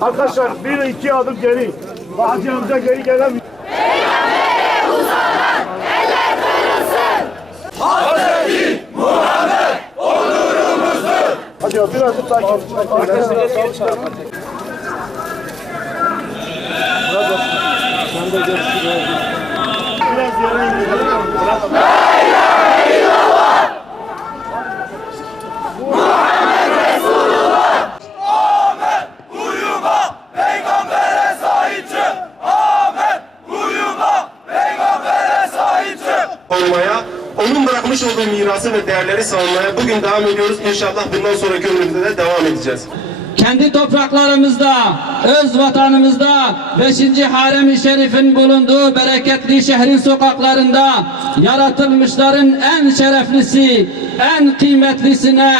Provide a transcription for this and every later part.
Arkadaşlar bir iki adım geri. Hacı amca geri gelemiyor. Peygambere uzanan eller kırılsın. Hazreti Muhammed onurumuzdur. Hadi ya biraz da takip. Biraz yere indirelim. La ilahe illallah. Muhammed Resulullah. Ahmet uyuma peygambere sahip çık. Ahmet uyuma peygambere sahip çık. Olmaya, onun bırakmış olduğu mirası ve değerleri savunmaya bugün devam ediyoruz. İnşallah bundan sonraki ömrümüzde de devam edeceğiz. Kendi topraklarımızda, öz vatanımızda 5. Harem-i Şerif'in bulunduğu bereketli şehrin sokaklarında yaratılmışların en şereflisi, en kıymetlisine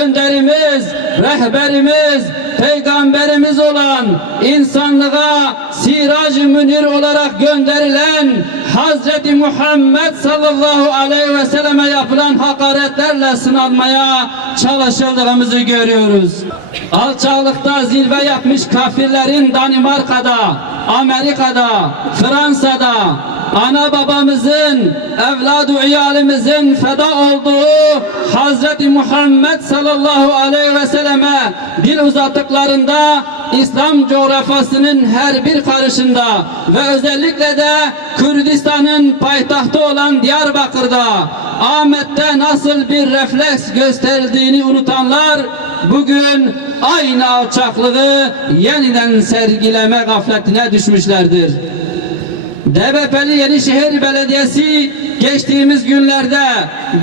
önderimiz, rehberimiz, peygamberimiz olan insanlığa sirac-ı münir olarak gönderilen Hazreti Muhammed sallallahu aleyhi ve selleme yapılan hakaretlerle sınanmaya çalışıldığımızı görüyoruz. Alçaklıkta zirve yapmış kafirlerin Danimarka'da, Amerika'da, Fransa'da ana babamızın, evladı iyalimizin feda olduğu Hazreti Muhammed sallallahu aleyhi ve selleme dil uzattıklarında İslam coğrafyasının her bir karışında ve özellikle de Kürdistan'ın payitahtı olan Diyarbakır'da Ahmet'te nasıl bir refleks gösterildiğini unutanlar bugün aynı alçaklığı yeniden sergileme gafletine düşmüşlerdir. DBP'li Yenişehir Belediyesi geçtiğimiz günlerde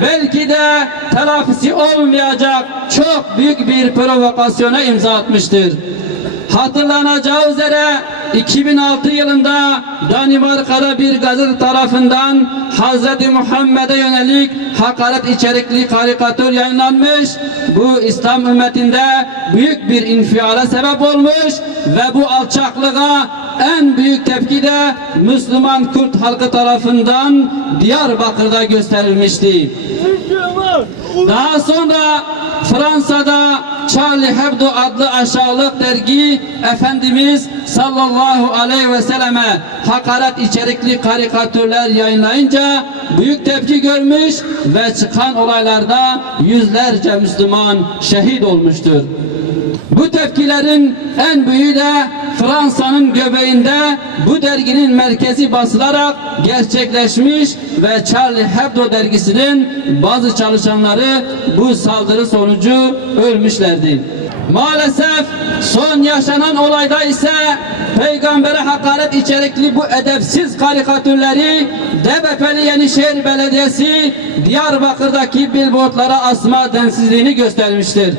belki de telafisi olmayacak çok büyük bir provokasyona imza atmıştır. Hatırlanacağı üzere 2006 yılında Danimarka'da bir gazete tarafından Hz. Muhammed'e yönelik hakaret içerikli karikatür yayınlanmış. Bu İslam ümmetinde büyük bir infiale sebep olmuş ve bu alçaklığa en büyük tepki de Müslüman Kürt halkı tarafından Diyarbakır'da gösterilmişti. Daha sonra Fransa'da Charlie Hebdo adlı aşağılık dergi Efendimiz sallallahu aleyhi ve selleme hakaret içerikli karikatürler yayınlayınca büyük tepki görmüş ve çıkan olaylarda yüzlerce Müslüman şehit olmuştur. Bu tepkilerin en büyüğü de Fransa'nın göbeğinde bu derginin merkezi basılarak gerçekleşmiş ve Charlie Hebdo dergisinin bazı çalışanları bu saldırı sonucu ölmüşlerdi. Maalesef son yaşanan olayda ise peygambere hakaret içerikli bu edepsiz karikatürleri DBP'li Yenişehir Belediyesi Diyarbakır'daki billboardlara asma densizliğini göstermiştir.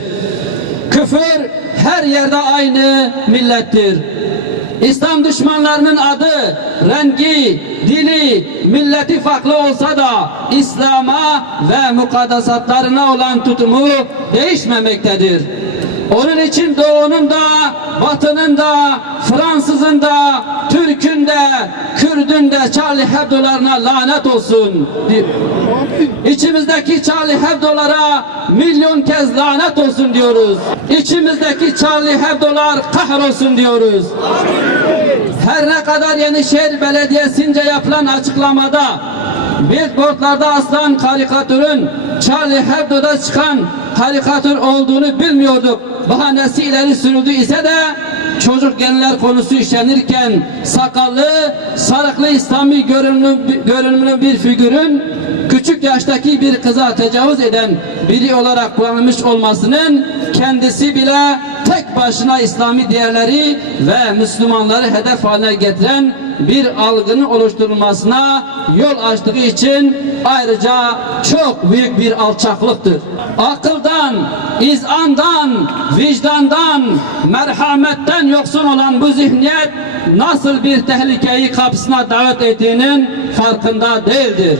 Küfür her yerde aynı millettir. İslam düşmanlarının adı, rengi, dili, milleti farklı olsa da İslam'a ve mukaddesatlarına olan tutumu değişmemektedir. Onun için Doğu'nun da, Batı'nın da, Fransız'ın da, Türk'ün de, Kürd'ün de Charlie Hebdo'larına lanet olsun. İçimizdeki Charlie Hebdo'lara milyon kez lanet olsun diyoruz. İçimizdeki Charlie Hebdo'lar kahrolsun diyoruz. Her ne kadar Yenişehir Belediyesi'nce yapılan açıklamada billboardlarda asılan karikatürün Charlie Hebdo'da çıkan karikatür olduğunu bilmiyorduk bahanesi ileri sürüldü ise de çocuk genler konusu işlenirken sakallı, sarıklı İslami görünümlü bir figürün küçük yaştaki bir kıza tecavüz eden biri olarak kullanılmış olmasının kendisi bile tek başına İslami değerleri ve Müslümanları hedef haline getiren bir algının oluşturulmasına yol açtığı için ayrıca çok büyük bir alçaklıktır. Akıldan, izandan, vicdandan, merhametten yoksun olan bu zihniyet nasıl bir tehlikeyi kapısına davet ettiğinin farkında değildir.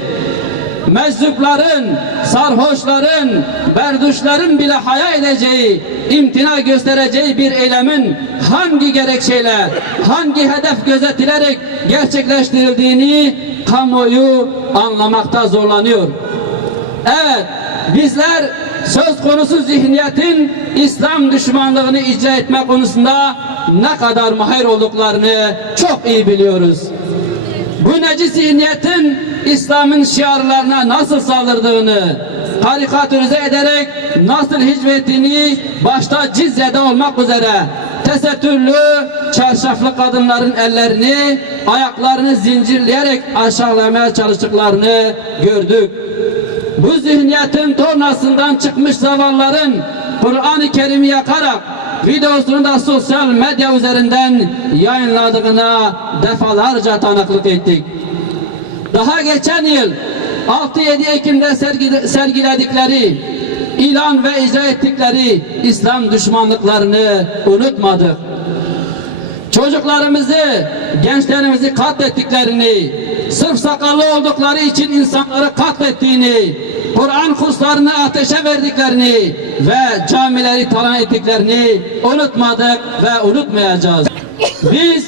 Meczupların, sarhoşların, berduşların bile hayal edeceği, imtina göstereceği bir eylemin hangi gerekçeyle, hangi hedef gözetilerek gerçekleştirildiğini kamuoyu anlamakta zorlanıyor. Evet, bizler söz konusu zihniyetin İslam düşmanlığını icra etme konusunda ne kadar mahir olduklarını çok iyi biliyoruz. Bu necis zihniyetin İslam'ın şiarlarına nasıl saldırdığını, karikatürize ederek nasıl hicvetini başta Cizre'de olmak üzere tesettürlü, çarşaflı kadınların ellerini, ayaklarını zincirleyerek aşağılamaya çalıştıklarını gördük. Bu zihniyetin tornasından çıkmış zavalların Kur'an-ı Kerim'i yakarak videosunu da sosyal medya üzerinden yayınladığına defalarca tanıklık ettik. Daha geçen yıl 6-7 Ekim'de sergiledikleri, ilan ve icra ettikleri İslam düşmanlıklarını unutmadık. Çocuklarımızı, gençlerimizi katlettiklerini, sırf sakallı oldukları için insanları katlettiğini, Kur'an kurslarını ateşe verdiklerini ve camileri talan ettiklerini unutmadık ve unutmayacağız. Biz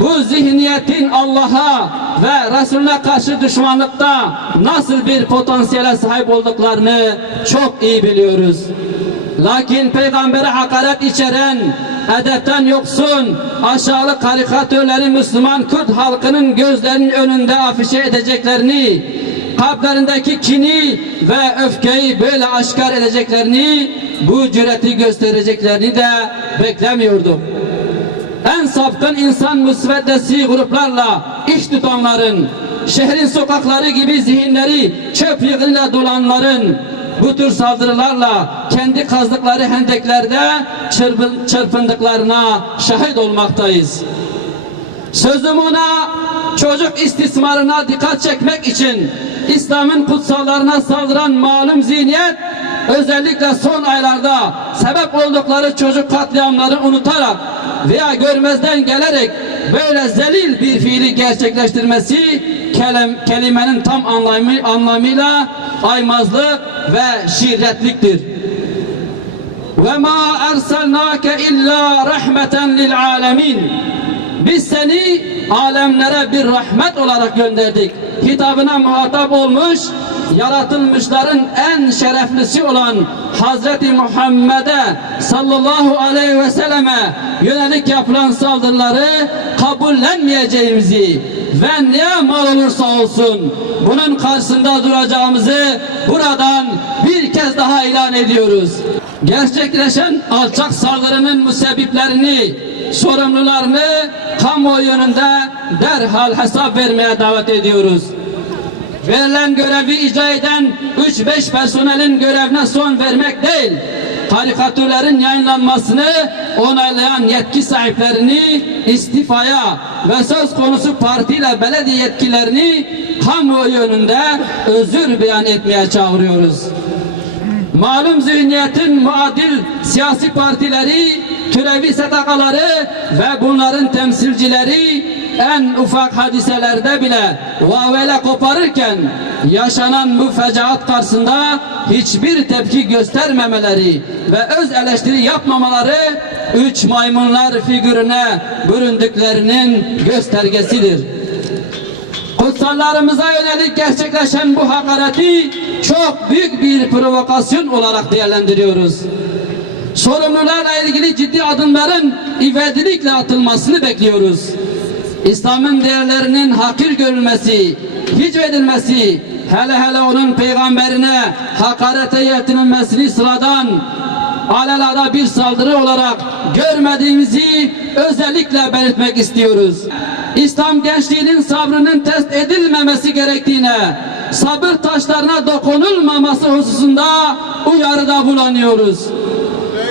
bu zihniyetin Allah'a ve Resulüne karşı düşmanlıkta nasıl bir potansiyele sahip olduklarını çok iyi biliyoruz. Lakin peygambere hakaret içeren, edepten yoksun, aşağılık karikatürleri Müslüman Kürt halkının gözlerinin önünde afişe edeceklerini, kalplerindeki kini ve öfkeyi böyle aşikar edeceklerini, bu cüreti göstereceklerini de beklemiyorduk. En sapkın insan müsveddesi gruplarla iş tutanların, şehrin sokakları gibi zihinleri çöp yığınıyla dolanların, bu tür saldırılarla kendi kazdıkları hendeklerde çırpındıklarına şahit olmaktayız. Sözüm ona çocuk istismarına dikkat çekmek için İslam'ın kutsallarına saldıran malum zihniyet, özellikle son aylarda sebep oldukları çocuk katliamları unutarak veya görmezden gelerek böyle zelil bir fiili gerçekleştirmesi kelimenin tam anlamıyla aymazlık ve şirretliktir. Ve ma erselnake illa rahmeten lil alemin. Biz seni alemlere bir rahmet olarak gönderdik. Hitabına muhatap olmuş, yaratılmışların en şereflisi olan Hazreti Muhammed'e sallallahu aleyhi ve selleme yönelik yapılan saldırıları kabullenmeyeceğimizi ve ne mal olursa olsun bunun karşısında duracağımızı buradan bir kez daha ilan ediyoruz. Gerçekleşen alçak saldırının müsebbiplerini, sorumlularını kamuoyu önünde derhal hesap vermeye davet ediyoruz. Verilen görevi icra eden 3-5 personelin görevine son vermek değil, karikatürlerin yayınlanmasını onaylayan yetki sahiplerini istifaya ve söz konusu partiyle belediye yetkilerini kamuoyu önünde özür beyan etmeye çağırıyoruz. Malum zihniyetin muadil siyasi partileri, türevi STK'ları ve bunların temsilcileri en ufak hadiselerde bile vavele koparırken yaşanan bu fecaat karşısında hiçbir tepki göstermemeleri ve öz eleştiri yapmamaları üç maymunlar figürüne büründüklerinin göstergesidir. Kutsallarımıza yönelik gerçekleşen bu hakareti çok büyük bir provokasyon olarak değerlendiriyoruz. Sorumlularla ilgili ciddi adımların ivedilikle atılmasını bekliyoruz. İslam'ın değerlerinin hakir görülmesi, hicvedilmesi, hele onun peygamberine hakarete yeltinilmesini sıradan, alelada bir saldırı olarak görmediğimizi özellikle belirtmek istiyoruz. İslam gençliğinin sabrının test edilmemesi gerektiğine, sabır taşlarına dokunulmaması hususunda uyarıda bulunuyoruz.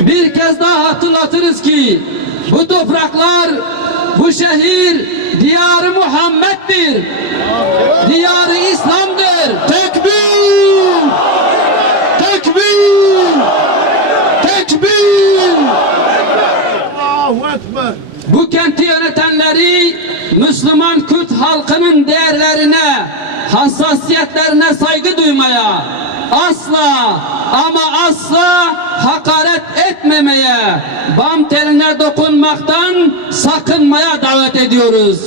Bir kez daha hatırlatırız ki bu topraklar, bu şehir diyar-ı Muhammed'dir. Diyar-ı İslam'dır. Tekbir! Tekbir! Tekbir! Allahu Ekber. Bu kenti yönetenleri Müslüman Kürt halkının değerlerine, hassasiyetlerine saygı duymaya, asla ama asla hakaret etmemeye, bam teline dokunmaktan sakınmaya davet ediyoruz.